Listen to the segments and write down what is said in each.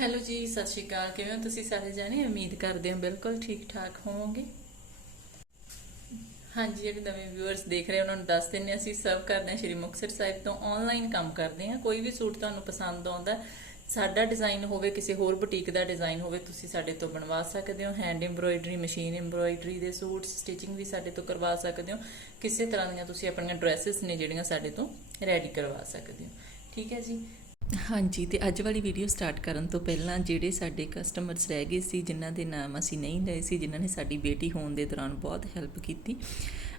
Hello ਜੀ, ਸਤਿ ਸ਼੍ਰੀ ਅਕਾਲ। ਕਿਵੇਂ ਹੋ ਤੁਸੀਂ ਸਾਰੇ ਜਾਣੇ? ਉਮੀਦ ਕਰਦੇ ਹਾਂ ਬਿਲਕੁਲ ਠੀਕ ਠਾਕ ਹੋਵੋਗੇ। ਹਾਂਜੀ, ਜਿਹੜੇ ਨਵੇਂ ਵਿਊਅਰਸ ਦੇਖ ਰਹੇ ਉਹਨਾਂ ਨੂੰ ਦੱਸ ਦਿੰਨੇ ਅਸੀਂ ਸਰਵ ਕਰਦੇ ਹਾਂ ਸ਼੍ਰੀ ਮੁਕਤਸਰ ਸਾਹਿਬ ਤੋਂ ਆਨਲਾਈਨ ਕੰਮ ਕਰਦੇ ਹਾਂ। ਕੋਈ ਵੀ ਸੂਟ ਤੁਹਾਨੂੰ ਪਸੰਦ ਆਉਂਦਾ, ਸਾਡਾ ਡਿਜ਼ਾਈਨ ਹੋਵੇ, ਕਿਸੇ ਹੋਰ ਬੁਟੀਕ ਦਾ ਡਿਜ਼ਾਈਨ ਹੋਵੇ, ਤੁਸੀਂ ਸਾਡੇ ਤੋਂ ਬਣਵਾ ਸਕਦੇ ਹੋ। ਹੈਂਡ ਐਮਬ੍ਰੋਇਡਰੀ ਮਸ਼ੀਨ ਐਮਬ੍ਰੋਇਡਰੀ ਦੇ ਸੂਟ ਸਟਿਚਿੰਗ ਵੀ ਸਾਡੇ ਤੋਂ ਕਰਵਾ ਸਕਦੇ ਹੋ। ਕਿਸੇ ਤਰ੍ਹਾਂ ਦੀਆਂ ਤੁਸੀਂ ਆਪਣੀਆਂ ਡਰੈਸਸ ਨੇ ਜਿਹੜੀਆਂ ਸਾਡੇ ਤੋਂ ਰੈਡੀ ਕਰਵਾ ਸਕਦੇ ਹੋ। ਠੀਕ ਹੈ ਜੀ। ਹਾਂਜੀ, ਤੇ ਅੱਜ ਵਾਲੀ ਵੀਡੀਓ ਸਟਾਰਟ ਕਰਨ ਤੋਂ ਪਹਿਲਾਂ ਜਿਹੜੇ ਸਾਡੇ ਕਸਟਮਰਸ ਰਹਿ ਗਏ ਸੀ, ਜਿਨ੍ਹਾਂ ਦੇ ਨਾਮ ਅਸੀਂ ਨਹੀਂ ਲਏ ਸੀ, ਜਿਨ੍ਹਾਂ ਨੇ ਸਾਡੀ ਬੇਟੀ ਹੋਣ ਦੇ ਦੌਰਾਨ ਬਹੁਤ ਹੈਲਪ ਕੀਤੀ,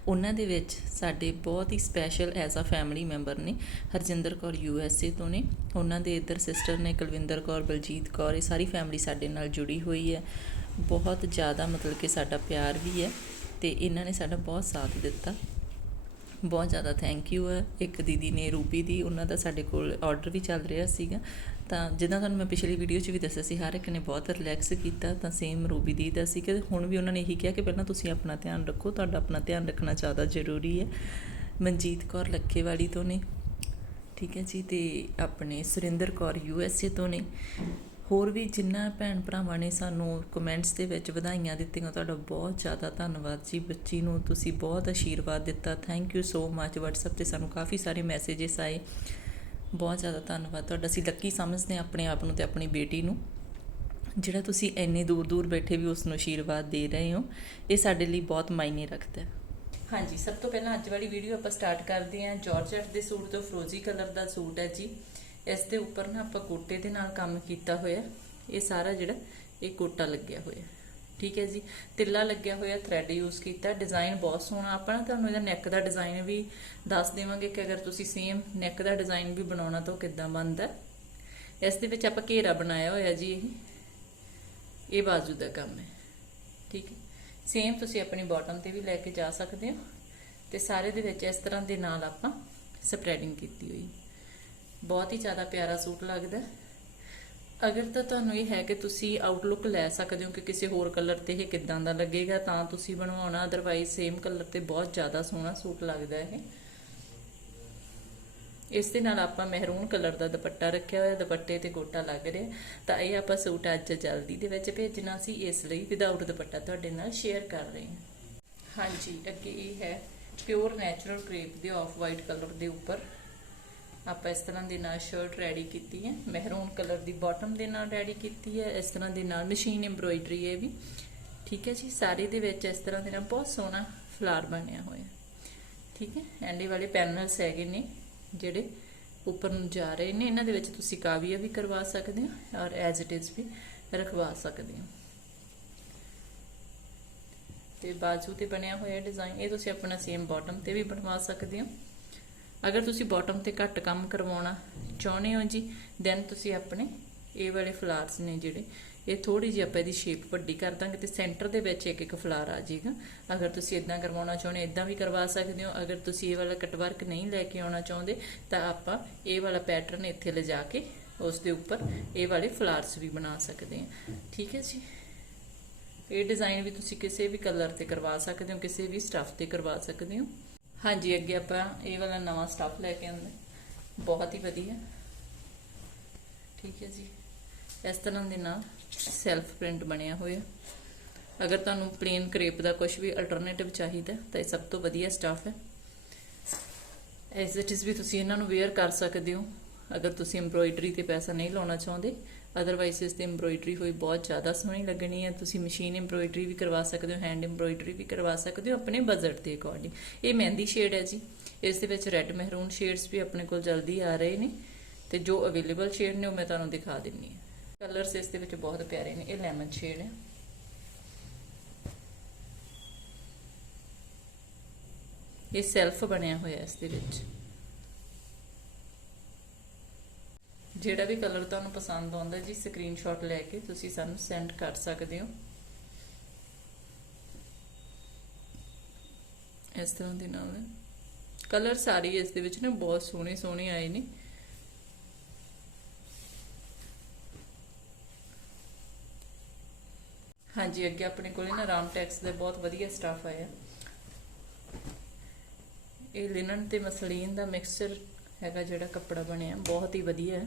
ਉਹਨਾਂ ਦੇ ਵਿੱਚ ਸਾਡੇ ਬਹੁਤ ਹੀ special as a family member ਨੇ, Harjinder Kaur U S A ਤੋਂ ਨੇ, ਉਹਨਾਂ ਦੇ ਇੱਧਰ ਸਿਸਟਰ ਨੇ ਕੁਲਵਿੰਦਰ ਕੌਰ, ਬਲਜੀਤ ਕੌਰ, ਇਹ ਸਾਰੀ ਫੈਮਿਲੀ ਸਾਡੇ ਨਾਲ ਜੁੜੀ ਹੋਈ ਹੈ, ਬਹੁਤ ਜ਼ਿਆਦਾ ਮਤਲਬ ਕਿ ਸਾਡਾ ਪਿਆਰ ਵੀ ਹੈ, ਤੇ ਇਹਨਾਂ ਨੇ ਸਾਡਾ ਬਹੁਤ ਸਾਥ ਦਿੱਤਾ। ਬਹੁਤ ਜ਼ਿਆਦਾ ਥੈਂਕ ਯੂ ਹੈ ਇੱਕ ਦੀਦੀ ਨੇ ਰੂਬੀ ਦੀ, ਉਹਨਾਂ ਦਾ ਸਾਡੇ ਕੋਲ ਆਰਡਰ ਵੀ ਚੱਲ ਰਿਹਾ ਸੀਗਾ। ਤਾਂ ਜਿੱਦਾਂ ਤੁਹਾਨੂੰ ਮੈਂ ਪਿਛਲੀ ਵੀਡੀਓ 'ਚ ਵੀ ਦੱਸਿਆ ਸੀ, ਹਰ ਇੱਕ ਨੇ ਬਹੁਤ ਰਿਲੈਕਸ ਕੀਤਾ, ਤਾਂ ਸੇਮ ਰੂਬੀ ਦੀ ਦਾ ਸੀ ਕਿ ਹੁਣ ਵੀ ਉਹਨਾਂ ਨੇ ਇਹੀ ਕਿਹਾ ਕਿ ਪਹਿਲਾਂ ਤੁਸੀਂ ਆਪਣਾ ਧਿਆਨ ਰੱਖੋ, ਤੁਹਾਡਾ ਆਪਣਾ ਧਿਆਨ ਰੱਖਣਾ ਜ਼ਿਆਦਾ ਜ਼ਰੂਰੀ ਹੈ। ਮਨਜੀਤ ਕੌਰ ਲੱਖੇਵਾਲੀ ਤੋਂ ਨੇ, ਠੀਕ ਹੈ ਜੀ, ਤੇ ਆਪਣੇ Surinder Kaur U S A ਤੋਂ ਨੇ। ਹੋਰ ਵੀ ਜਿੰਨਾ ਭੈਣ ਭਰਾਵਾਂ ਨੇ ਸਾਨੂੰ ਕਮੈਂਟਸ ਦੇ ਵਿੱਚ ਵਧਾਈਆਂ ਦਿੱਤੀਆਂ, ਤੁਹਾਡਾ ਬਹੁਤ ਜ਼ਿਆਦਾ ਧੰਨਵਾਦ ਜੀ। ਬੱਚੀ ਨੂੰ ਤੁਸੀਂ ਬਹੁਤ ਆਸ਼ੀਰਵਾਦ ਦਿੱਤਾ। Thank you so much WhatsApp ਤੇ ਸਾਨੂੰ ਕਾਫੀ ਸਾਰੇ ਮੈਸੇजेस ਆਏ। ਬਹੁਤ ਜ਼ਿਆਦਾ ਧੰਨਵਾਦ। ਤੁਹਾਡਾ ਅਸੀਂ ਲੱਕੀ ਸਮਝਦੇ ਹਾਂ ਆਪਣੇ ਆਪ ਨੂੰ ਤੇ ਆਪਣੀ ਬੇਟੀ ਨੂੰ। ਜਿਹੜਾ ਤੁਸੀਂ ਇੰਨੇ ਦੂਰ ਦੂਰ ਬੈਠੇ ਵੀ ਉਸ ਨੂੰ ਆਸ਼ੀਰਵਾਦ ਦੇ ਰਹੇ ਹੋ, ਇਹ ਸਾਡੇ ਲਈ ਬਹੁਤ ਮਾਇਨੇ ਰੱਖਦਾ ਹੈ। ਹਾਂਜੀ, ਸਭ ਤੋਂ ਪਹਿਲਾਂ ਅੱਜ ਵਾਲੀ ਵੀਡੀਓ ਆਪਾਂ ਸਟਾਰਟ ਕਰਦੇ ਹਾਂ। ਜਾਰਜਟ ਦੇ ਸੂਟ ਤੋਂ ਫਰੋਜ਼ੀ ਕਲਰ ਦਾ ਸੂਟ ਹੈ ਜੀ। ਇਸ ਦੇ ਉੱਪਰ ਨਾ ਆਪਾਂ ਕੋਟੇ ਦੇ ਨਾਲ ਕੰਮ ਕੀਤਾ ਹੋਇਆ। ਇਹ ਸਾਰਾ ਜਿਹੜਾ ਇਹ ਕੋਟਾ ਲੱਗਿਆ ਹੋਇਆ। ਠੀਕ ਹੈ ਜੀ? ਤਿੱਲਾ ਲੱਗਿਆ ਹੋਇਆ ਥ੍ਰੈਡ ਯੂਜ਼ ਕੀਤਾ। ਡਿਜ਼ਾਈਨ ਬਹੁਤ ਸੋਹਣਾ। ਆਪਾਂ ਨਾ ਤੁਹਾਨੂੰ ਇਹਦਾ ਨੈਕ ਦਾ ਡਿਜ਼ਾਈਨ ਵੀ ਦੱਸ ਦੇਵਾਂਗੇ ਕਿ ਅਗਰ ਤੁਸੀਂ ਸੇਮ ਨੈਕ ਦਾ ਡਿਜ਼ਾਈਨ ਵੀ ਬਣਾਉਣਾ ਤਾਂ ਉਹ ਕਿੱਦਾਂ ਬਣਦਾ। ਇਸ ਦੇ ਵਿੱਚ ਆਪਾਂ ਘੇਰਾ ਬਣਾਇਆ ਹੋਇਆ ਜੀ ਇਹ। ਇਹ ਬਾਜ਼ੂ ਦਾ ਕੰਮ ਹੈ। ਠੀਕ ਹੈ? ਸੇਮ ਤੁਸੀਂ ਆਪਣੀ ਬਾਟਮ ਤੇ ਵੀ ਲੈ ਕੇ ਜਾ ਸਕਦੇ ਹੋ। ਤੇ ਸਾਰੇ ਦੇ ਵਿੱਚ ਇਸ ਤਰ੍ਹਾਂ ਦੇ ਨਾਲ ਆਪਾਂ ਸਪਰੈਡਿੰਗ ਕੀਤੀ ਹੋਈ। ਬਹੁਤ ਹੀ ਜ਼ਿਆਦਾ ਪਿਆਰਾ ਸੂਟ ਲੱਗਦਾ ਅਗਰ ਤਾਂ ਤੁਹਾਨੂੰ ਇਹ ਹੈ ਕਿ ਤੁਸੀਂ ਆਊਟਲੁੱਕ ਲੈ ਸਕਦੇ ਹੋ ਕਿ ਕਿਸੇ ਹੋਰ ਕਲਰ ਤੇ ਇਹ ਕਿੱਦਾਂ ਦਾ ਲੱਗੇਗਾ, ਤਾਂ ਤੁਸੀਂ ਬਣਵਾਉਣਾ ਅਦਰਵਾਈਜ਼ ਸੇਮ ਕਲਰ ਤੇ ਬਹੁਤ ਜ਼ਿਆਦਾ ਸੋਹਣਾ ਸੂਟ ਲੱਗਦਾ ਇਹ। ਇਸ ਦੇ ਨਾਲ ਆਪਾਂ ਮਹਿਰੂਨ ਕਲਰ ਦਾ ਦੁਪੱਟਾ ਰੱਖਿਆ ਹੋਇਆ, ਦੁਪੱਟੇ ਤੇ ਗੋਟਾ ਲੱਗ ਰਿਹਾ ਤਾਂ ਇਹ ਆਪਾਂ ਸੂਟ ਅੱਜ ਜਲਦੀ ਦੇ ਵਿੱਚ ਭੇਜਣਾ ਸੀ, ਇਸ ਲਈ ਵਿਦਆਊਟ ਦੁਪੱਟਾ ਤੁਹਾਡੇ ਨਾਲ ਸ਼ੇਅਰ ਕਰ ਰਹੇ ਹਾਂ। ਹਾਂਜੀ, ਅੱਗੇ ਇਹ ਹੈ ਪਿਓਰ ਨੈਚੁਰਲ ਕ੍ਰੇਪ ਦੇ ਆਫ ਵਾਈਟ ਕਲਰ ਦੇ ਉੱਪਰ। ਆਪਾਂ ਇਸ ਤਰ੍ਹਾਂ ਦੇ ਨਾਲ ਸ਼ਰਟ ਰੈਡੀ ਕੀਤੀ ਹੈ। ਮਹਿਰੂਨ ਕਲਰ ਦੀ ਬਾਟਮ ਦੇ ਨਾਲ ਰੈਡੀ ਕੀਤੀ ਹੈ। ਇਸ ਤਰ੍ਹਾਂ ਦੇ ਨਾਲ ਮਸ਼ੀਨ ਐਮਬ੍ਰੋਇਡਰੀ ਹੈ ਵੀ। ਠੀਕ ਹੈ ਜੀ? ਸਾਰੇ ਦੇ ਵਿੱਚ ਇਸ ਤਰ੍ਹਾਂ ਦੇ ਨਾਲ ਬਹੁਤ ਸੋਹਣਾ ਫਲਾਰ ਬਣਿਆ ਹੋਇਆ। ਠੀਕ ਹੈ? ਐਂਡੇ ਵਾਲੇ ਪੈਨਲਸ ਹੈਗੇ ਨੇ, ਜਿਹੜੇ ਉੱਪਰ ਨੂੰ ਜਾ ਰਹੇ ਨੇ। ਇਹਨਾਂ ਦੇ ਵਿੱਚ ਤੁਸੀਂ ਕਾਵੀਆ ਵੀ ਕਰਵਾ ਸਕਦੇ ਹੋ ਔਰ ਐਜ਼ ਇਟ ਇਜ਼ ਵੀ ਰਖਵਾ ਸਕਦੇ ਹੋ। ਤੇ ਬਾਜੂ ਤੇ ਬਣਿਆ ਹੋਇਆ ਡਿਜ਼ਾਈਨ ਇਹ ਤੁਸੀਂ ਆਪਣਾ ਸੇਮ ਬਾਟਮ ਤੇ ਵੀ ਬਣਵਾ ਸਕਦੇ ਹੋ। ਅਗਰ ਤੁਸੀਂ ਬਾਟਮ ਤੇ ਘੱਟ ਕੰਮ ਕਰਵਾਉਣਾ ਚਾਹੁੰਦੇ ਹੋ ਜੀ ਦੈਨ ਤੁਸੀਂ ਆਪਣੇ ਇਹ ਵਾਲੇ ਫਲਾਰਸ ਨੇ ਜਿਹੜੇ, ਇਹ ਥੋੜੀ ਜਿਹੀ ਆਪਾਂ ਇਹਦੀ ਸ਼ੇਪ ਵੱਡੀ ਕਰ ਦਾਂਗੇ ਤੇ ਸੈਂਟਰ ਦੇ ਵਿੱਚ ਇੱਕ ਇੱਕ ਫਲਾਰ ਆ ਜਾਏਗਾ। ਅਗਰ ਤੁਸੀਂ ਇਦਾਂ ਕਰਵਾਉਣਾ ਚਾਹੁੰਦੇ ਇਦਾਂ ਵੀ ਕਰਵਾ ਸਕਦੇ ਹੋ। ਅਗਰ ਤੁਸੀਂ ਇਹ ਵਾਲਾ ਕਟ ਵਰਕ ਨਹੀਂ ਲੈ ਕੇ ਆਉਣਾ ਚਾਹੁੰਦੇ, ਤਾਂ ਆਪਾਂ ਇਹ ਵਾਲਾ ਪੈਟਰਨ ਇੱਥੇ ਲਿਜਾ ਕੇ ਉਸ ਦੇ ਉੱਪਰ ਇਹ ਵਾਲੇ ਫਲਾਰਸ ਵੀ ਬਣਾ ਸਕਦੇ ਹਾਂ। ਠੀਕ ਹੈ ਜੀ? ਇਹ ਡਿਜ਼ਾਈਨ ਵੀ ਤੁਸੀਂ ਕਿਸੇ ਵੀ ਕਲਰ ਤੇ ਕਰਵਾ ਸਕਦੇ ਹੋ, ਕਿਸੇ ਵੀ ਸਟਫ ਤੇ ਕਰਵਾ ਸਕਦੇ ਹੋ। ਹਾਂਜੀ, ਅੱਗੇ ਆਪਾਂ ਇਹ ਵਾਲਾ ਨਵਾਂ ਸਟਾਫ ਲੈ ਕੇ ਆਉਂਦੇ ਬਹੁਤ ਹੀ ਵਧੀਆ। ਠੀਕ ਹੈ ਜੀ। ਇਸ ਤਰ੍ਹਾਂ ਦੇ ਨਾਲ ਸੈਲਫ ਪ੍ਰਿੰਟ ਬਣਿਆ ਹੋਇਆ। ਅਗਰ ਤੁਹਾਨੂੰ ਪਲੇਨ ਕ੍ਰੇਪ ਦਾ ਕੁਝ ਵੀ ਅਲਟਰਨੇਟਿਵ ਚਾਹੀਦਾ, ਤਾਂ ਇਹ ਸਭ ਤੋਂ ਵਧੀਆ ਸਟਾਫ ਹੈ। ਐਸ ਇਟ ਇਜ਼ ਵੀ ਤੁਸੀਂ ਇਹਨਾਂ ਨੂੰ ਵੇਅਰ ਕਰ ਸਕਦੇ ਹੋ। ਅਗਰ ਤੁਸੀਂ ਐਮਬ੍ਰੋਇਡਰੀ ਤੇ ਪੈਸਾ ਨਹੀਂ ਲਾਉਣਾ ਚਾਹੁੰਦੇ ਅਦਰਵਾਈਜ਼ ਇਸ ਤੇ ਐਮਬ੍ਰੋਇਡਰੀ ਹੋਈ ਬਹੁਤ ਜ਼ਿਆਦਾ ਸੋਹਣੀ ਲੱਗਣੀ ਹੈ। ਤੁਸੀਂ ਮਸ਼ੀਨ ਐਮਬ੍ਰੋਇਡਰੀ ਵੀ ਕਰਵਾ ਸਕਦੇ ਹੋ ਹੈਂਡ ਐਮਬ੍ਰੋਇਡਰੀ ਵੀ ਕਰਵਾ ਸਕਦੇ ਹੋ, ਆਪਣੇ ਬਜਟ ਦੇ ਅਕੋਰਡਿੰਗ ਇਹ ਮਹਿੰਦੀ ਸ਼ੇਡ ਹੈ ਜੀ। ਇਸ ਦੇ ਵਿੱਚ ਰੈੱਡ ਮਹਿਰੂਨ ਸ਼ੇਡਸ ਵੀ ਆਪਣੇ ਕੋਲ ਜਲਦੀ ਆ ਰਹੇ ਨੇ ਤੇ ਜੋ ਅਵੇਲੇਬਲ ਸ਼ੇਡ ਨੇ ਉਹ ਮੈਂ ਤੁਹਾਨੂੰ ਦਿਖਾ ਦਿੰਨੀ ਹਾਂ। ਕਲਰਸ ਇਸ ਦੇ ਵਿੱਚ ਬਹੁਤ ਪਿਆਰੇ ਨੇ। ਇਹ ਲੈਮਨ ਸ਼ੇਡ ਹੈ। ਇਹ ਸੈਲਫ ਬਣਿਆ ਹੋਇਆ ਇਸ ਦੇ ਵਿੱਚ। ਜਿਹੜਾ ਵੀ ਕਲਰ ਤੁਹਾਨੂੰ ਪਸੰਦ ਆਉਂਦਾ ਜੀ ਸਕਰੀਨਸ਼ਾਟ ਲੈ ਕੇ ਤੁਸੀਂ ਸਾਨੂੰ ਸੈਂਡ ਕਰ ਸਕਦੇ ਹੋ। ਇਸ ਤਰ੍ਹਾਂ ਦੇ ਨਾਲ। ਕਲਰ ਸਾਰੇ ਇਸ ਦੇ ਵਿੱਚ ਨਾ ਬਹੁਤ ਸੋਹਣੇ ਸੋਹਣੇ ਆਏ ਨੇ। ਹਾਂਜੀ, ਅੱਗੇ ਆਪਣੇ ਕੋਲੇ ਨਾ ਰਾਮ ਟੈਕਸ ਦਾ ਬਹੁਤ ਵਧੀਆ ਸਟਾਫ ਆਇਆ ਇਹ ਲਿਨਨ ਤੇ ਮਸਲੀਨ ਦਾ ਮਿਕਸਚਰ ਹੈਗਾ ਜਿਹੜਾ ਕੱਪੜਾ ਬਣਿਆ, ਬਹੁਤ ਹੀ ਵਧੀਆ ਹੈ।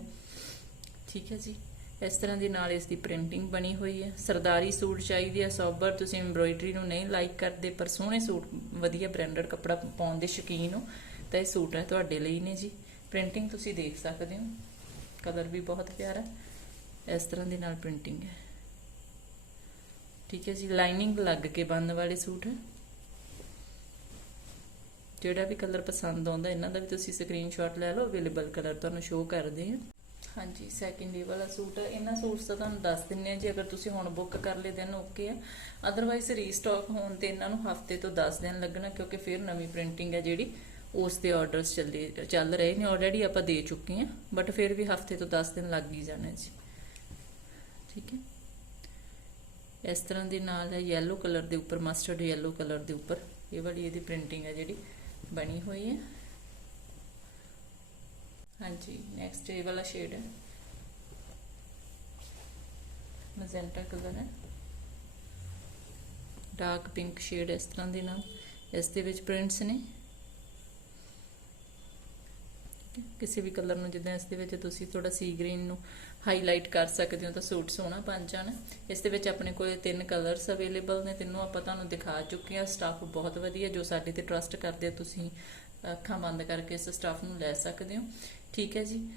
ਠੀਕ ਹੈ ਜੀ। ਇਸ ਤਰ੍ਹਾਂ ਦੇ ਨਾਲ ਇਸ ਦੀ ਪ੍ਰਿੰਟਿੰਗ ਬਣੀ ਹੋਈ ਹੈ। ਸਰਦਾਰੀ ਸੂਟ ਚਾਹੀਦੀ ਹੈ ਸੋਬਰ ਤੁਸੀਂ ਐਮਬ੍ਰੋਇਡਰੀ ਨੂੰ ਨਹੀਂ ਲਾਈਕ ਕਰਦੇ, ਪਰ ਸੋਹਣੇ ਸੂਟ, ਵਧੀਆ ਬ੍ਰਾਂਡਡ ਕੱਪੜਾ ਪਾਉਣ ਦੇ ਸ਼ੌਕੀਨ ਹੋ, ਤਾਂ ਇਹ ਸੂਟ ਹੈ ਤੁਹਾਡੇ ਲਈ ਨੇ ਜੀ। ਪ੍ਰਿੰਟਿੰਗ ਤੁਸੀਂ ਦੇਖ ਸਕਦੇ ਹੋ। ਕਲਰ ਵੀ ਬਹੁਤ ਪਿਆਰਾ ਇਸ ਤਰ੍ਹਾਂ ਦੇ ਨਾਲ ਪ੍ਰਿੰਟਿੰਗ ਹੈ। ਠੀਕ ਹੈ ਜੀ ਲਾਈਨਿੰਗ ਲੱਗ ਕੇ ਬੰਨ ਵਾਲੇ ਸੂਟ ਹੈ। ਜਿਹੜਾ ਵੀ ਕਲਰ ਪਸੰਦ ਆਉਂਦਾ, ਇਹਨਾਂ ਦਾ ਵੀ ਤੁਸੀਂ ਸਕਰੀਨਸ਼ਾਟ ਲੈ ਲਓ ਅਵੇਲੇਬਲ ਕਲਰ ਤੁਹਾਨੂੰ ਸ਼ੋਅ ਕਰਦੇ ਆ। ਹਾਂਜੀ ਸੈਕਿੰਡ ਏ ਵਾਲਾ ਸੂਟ ਹੈ ਇਹਨਾਂ ਸੂਟਸ ਦਾ ਤੁਹਾਨੂੰ ਦੱਸ ਦਿੰਨੇ ਆ, ਜੀ ਅਗਰ ਤੁਸੀਂ ਹੁਣ ਬੁੱਕ ਕਰ ਲਏ ਦਿਨ ਓਕੇ ਆ। ਅਦਰਵਾਈਜ਼ ਰੀਸਟਾਕ ਹੋਣ ਤੇ ਇਹਨਾਂ ਨੂੰ ਹਫ਼ਤੇ ਤੋਂ 10 ਦਿਨ ਲੱਗਣਾ, ਕਿਉਂਕਿ ਫਿਰ ਨਵੀਂ ਪ੍ਰਿੰਟਿੰਗ ਹੈ ਜਿਹੜੀ, ਉਸ ਦੇ ਆਰਡਰਸ ਚੱਲੇ ਚੱਲ ਰਹੇ ਨੇ ਆਲਰੇਡੀ ਆਪਾਂ ਦੇ ਚੁੱਕੇ ਆ। ਬਟ ਫਿਰ ਵੀ ਹਫ਼ਤੇ ਤੋਂ 10 ਦਿਨ ਲੱਗ ਹੀ ਜਾਣਾ ਜੀ। ਠੀਕ ਹੈ? ਇਸ ਤਰ੍ਹਾਂ ਦੇ ਨਾਲ ਹੈ yellow ਕਲਰ ਦੇ ਉੱਪਰ ਮਸਟਰਡ yellow ਕਲਰ ਦੇ ਉੱਪਰ, ਇਹ ਵਾਲੀ ਇਹਦੀ ਪ੍ਰਿੰਟਿੰਗ ਹੈ ਜਿਹੜੀ ਬਣੀ ਹੋਈ ਹੈ ਹਾਂਜੀ ਨੈਕਸਟ ਇਹ ਵਾਲਾ ਸ਼ੇਡ ਹੈ। ਮੈਜੈਂਟਾ ਕਲਰ ਹੈ। ਡਾਰਕ ਪਿੰਕ ਸ਼ੇਡ ਇਸ ਤਰ੍ਹਾਂ ਦੇ ਨਾਲ। ਇਸ ਦੇ ਵਿੱਚ ਪ੍ਰਿੰਟਸ ਨੇ। ਕਿਸੇ ਵੀ ਕਲਰ ਨੂੰ ਜਿੱਦਾਂ ਇਸ ਦੇ ਵਿੱਚ ਤੁਸੀਂ ਥੋੜਾ ਸੀ ਗ੍ਰੀਨ ਨੂੰ ਹਾਈਲਾਈਟ ਕਰ ਸਕਦੇ ਹੋ ਤਾਂ ਸੂਟ ਸੋਹਣਾ ਬਣ ਜਾਣਾ। ਇਸ ਦੇ ਵਿੱਚ ਆਪਣੇ ਕੋਲ ਤਿੰਨ ਕਲਰਸ ਅਵੇਲੇਬਲ ਨੇ, ਤਿੰਨੋਂ ਆਪਾਂ ਤੁਹਾਨੂੰ ਦਿਖਾ ਚੁੱਕੇ ਹਾਂ। ਸਟਾਫ ਬਹੁਤ ਵਧੀਆ ਜੋ ਸਾਡੇ ਤੇ ਟਰਸਟ ਕਰਦੇ ਆ, ਤੁਸੀਂ ਅੱਖਾਂ ਬੰਦ ਕਰਕੇ ਇਸ ਸਟਾਫ ਨੂੰ ਲੈ ਸਕਦੇ ਹੋ। ਠੀਕ ਹੈ ਜੀ।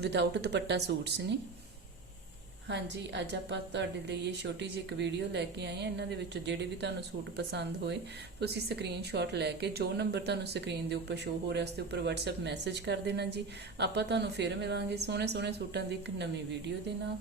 ਵਿਦਆਊਟ ਦੁਪੱਟਾ ਸੂਟਸ ਨੇ। ਹਾਂਜੀ, ਅੱਜ ਆਪਾਂ ਤੁਹਾਡੇ ਲਈ ਇਹ ਛੋਟੀ ਜਿਹੀ ਇੱਕ ਵੀਡੀਓ ਲੈ ਕੇ ਆਏ ਹਾਂ। ਇਹਨਾਂ ਦੇ ਵਿੱਚੋਂ ਜਿਹੜੇ ਵੀ ਤੁਹਾਨੂੰ ਸੂਟ ਪਸੰਦ ਹੋਏ, ਤੁਸੀਂ ਸਕਰੀਨਸ਼ਾਟ ਲੈ ਕੇ ਜੋ ਨੰਬਰ ਤੁਹਾਨੂੰ ਸਕਰੀਨ ਦੇ ਉੱਪਰ ਸ਼ੋ ਹੋ ਰਿਹਾ ਉਸ ਦੇ ਉੱਪਰ WhatsApp ਮੈਸੇਜ ਕਰ ਦੇਣਾ ਜੀ। ਆਪਾਂ ਤੁਹਾਨੂੰ ਫਿਰ ਮਿਲਾਂਗੇ ਸੋਹਣੇ ਸੋਹਣੇ ਸੂਟਾਂ ਦੀ ਇੱਕ ਨਵੀਂ ਵੀਡੀਓ ਦੇ ਨਾਲ।